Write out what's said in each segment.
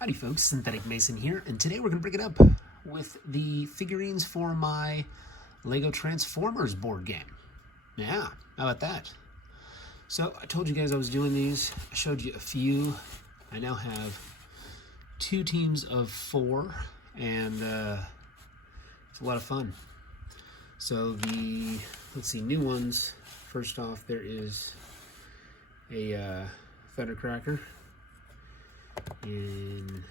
Howdy folks, Synthetic Mason here, and today we're going to break it up with the figurines for my Lego Transformers board game. Yeah, how about that? So I told you guys I was doing these. I showed you a few. I now have 2 teams of 4, and it's a lot of fun. So let's see, new ones. First off, there is a Thundercracker in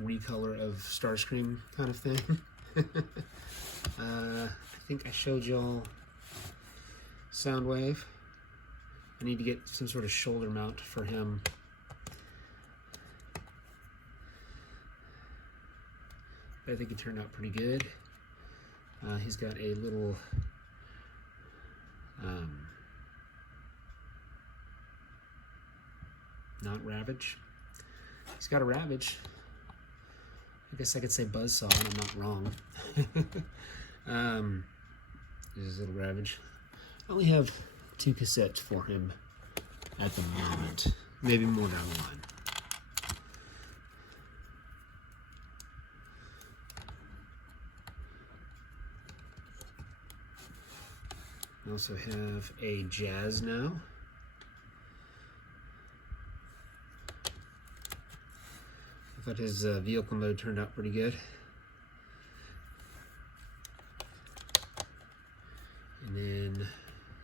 recolor of Starscream kind of thing. I think I showed y'all Soundwave. I need to get some sort of shoulder mount for him. I think it turned out pretty good. He's got a little not Ravage. He's got a Ravage. I guess I could say Buzzsaw, and I'm not wrong. This is a little Ravage. I only have 2 cassettes for him at the moment. Maybe more down the line. I also have a Jazz now. I thought his vehicle mode turned out pretty good. And then,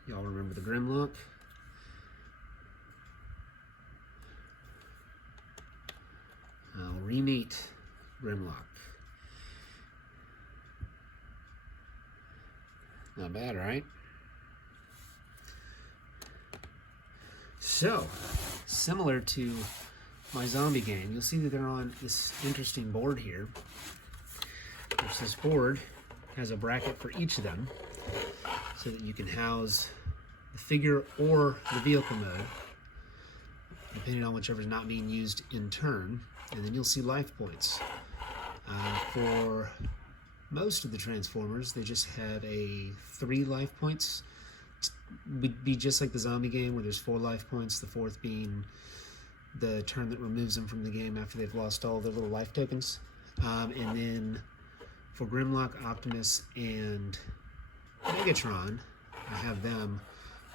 y'all remember the Grimlock. I'll re-meet Grimlock. Not bad, right? So, similar to my zombie game, you'll see that they're on this interesting board here. This board has a bracket for each of them so that you can house the figure or the vehicle mode, depending on whichever's not being used in turn. And then you'll see life points. For most of the Transformers, they just have 3 life points. Would be just like the zombie game where there's 4 life points, the 4th being the turn that removes them from the game after they've lost all their little life tokens. And then for Grimlock, Optimus, and Megatron, I have them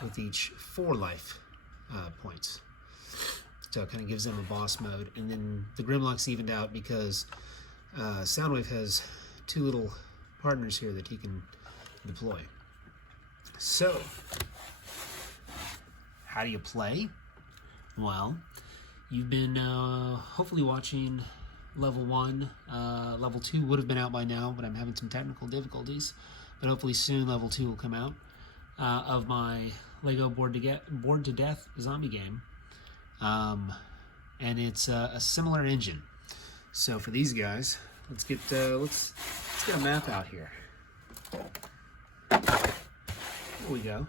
with each 4 life points. So it kind of gives them a boss mode. And then the Grimlock's evened out because Soundwave has 2 little partners here that he can deploy. So, how do you play? Well, you've been hopefully watching level 1. Level 2 would have been out by now, but I'm having some technical difficulties. But hopefully soon level 2 will come out of my Lego Board to Death zombie game. And it's a similar engine. So for these guys, let's get a map out here. Here we go.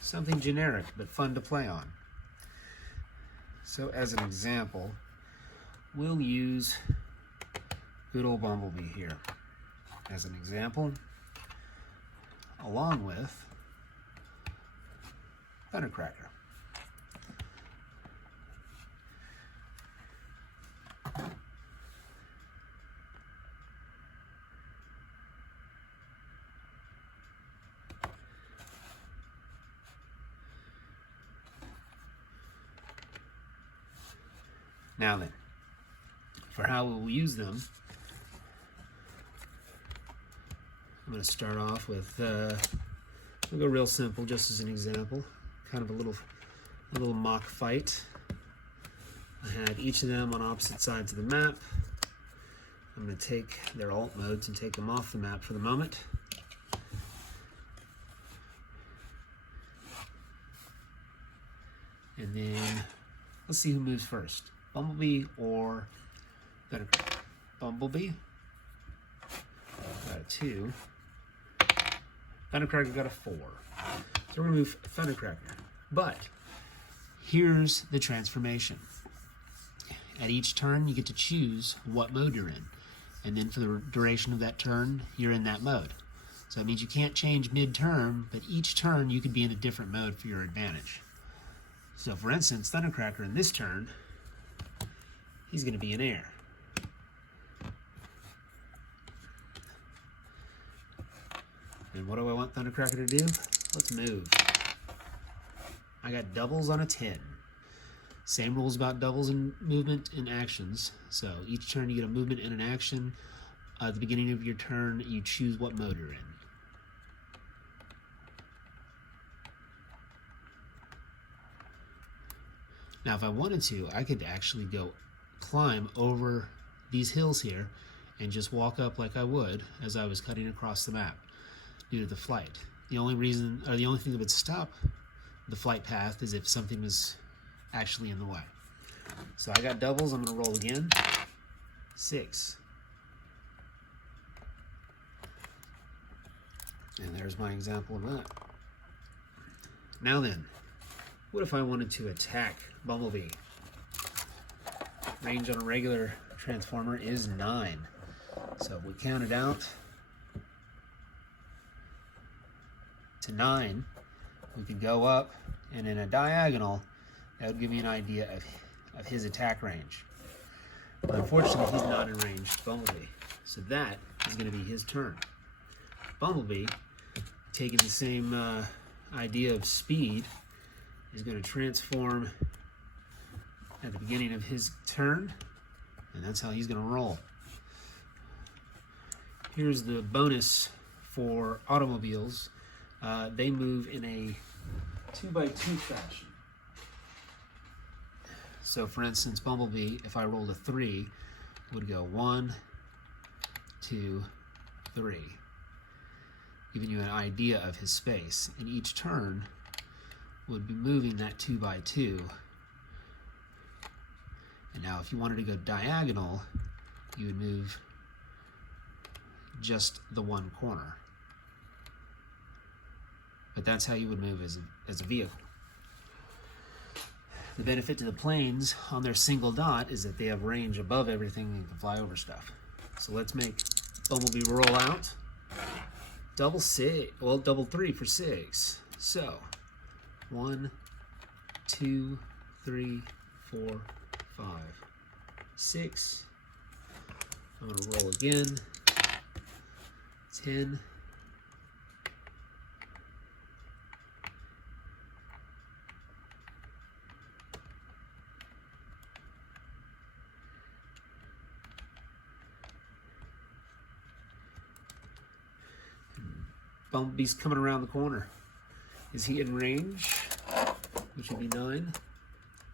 Something generic, but fun to play on. So as an example, we'll use good old Bumblebee here as an example, along with Thundercracker. Now then, for how we'll use them, I'm going to start off with, we'll go real simple just as an example, kind of a little mock fight. I had each of them on opposite sides of the map. I'm going to take their alt modes and take them off the map for the moment. And then, let's see who moves first. Bumblebee or Thundercracker? Bumblebee got a 2. Thundercracker got a 4. So we're going to move Thundercracker. But here's the transformation. At each turn, you get to choose what mode you're in. And then for the duration of that turn, you're in that mode. So that means you can't change mid-turn, but each turn you could be in a different mode for your advantage. So for instance, Thundercracker in this turn he's going to be in air. And what do I want Thundercracker to do? Let's move. I got doubles on a 10. Same rules about doubles in movement and actions. So each turn you get a movement and an action. At the beginning of your turn, you choose what mode you're in. Now, if I wanted to, I could actually go climb over these hills here and just walk up like I would as I was cutting across the map due to the flight. The only reason, or the only thing that would stop the flight path is if something was actually in the way. So I got doubles. I'm going to roll again. 6. And there's my example of that. Now then, what if I wanted to attack Bumblebee? Range on a regular transformer is 9. So if we count it out to 9, we could go up, and in a diagonal, that would give me an idea of his attack range. But unfortunately, he's not in range of Bumblebee. So that is going to be his turn. Bumblebee, taking the same idea of speed, is going to transform at the beginning of his turn, and that's how he's going to roll. Here's the bonus for automobiles. They move in a 2x2 fashion. So for instance, Bumblebee, if I rolled a 3, would go 1, 2, 3, giving you an idea of his space. And each turn would be moving that 2x2. And now if you wanted to go diagonal, you would move just the one corner. But that's how you would move as a vehicle. The benefit to the planes on their single dot is that they have range above everything and can fly over stuff. So let's make Bumblebee roll out. Double 3 for 6. So 1, 2, 3, 4, 5, 6. I'm going to roll again. 10. Bumblebee's coming around the corner. Is he in range? Which would be 9,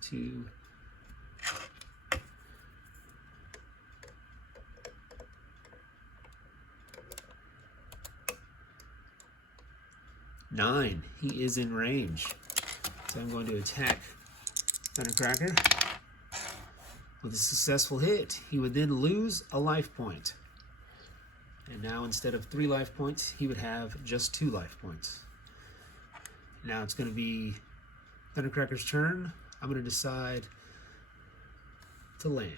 2, 9. He is in range. So I'm going to attack Thundercracker with a successful hit. He would then lose a life point. And now instead of 3 life points, he would have just 2 life points. Now it's going to be Thundercracker's turn. I'm going to decide to land.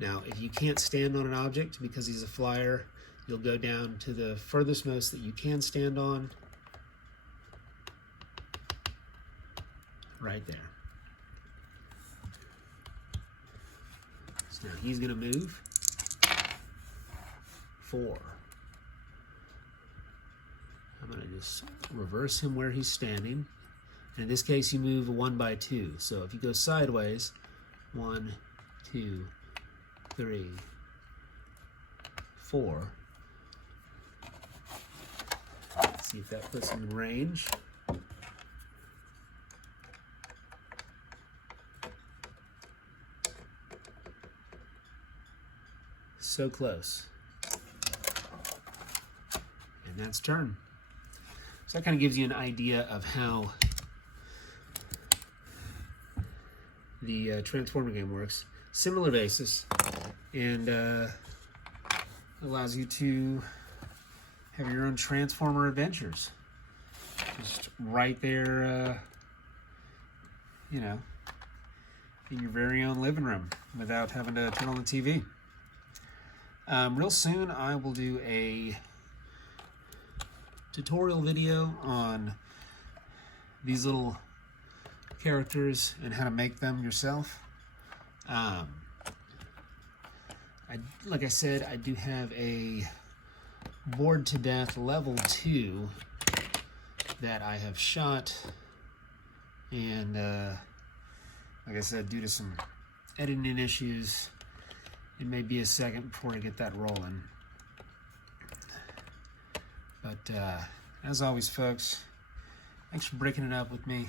Now, if you can't stand on an object because he's a flyer, you'll go down to the furthest most that you can stand on. Right there. So now he's going to move 4. I'm going to just reverse him where he's standing. And in this case, you move 1 by 2. So if you go sideways, 1, 2, 3, 4. Let's see if that puts him in range. So close. And that's turn. So that kind of gives you an idea of how the Transformer game works. Similar basis, and allows you to have your own Transformer adventures. Just right there, you know, in your very own living room without having to turn on the TV. Real soon I will do a tutorial video on these little characters and how to make them yourself. Like I said, I do have a Bored to Death level 2 that I have shot, and like I said, due to some editing issues, it may be a second before I get that rolling. But as always, folks, thanks for breaking it up with me.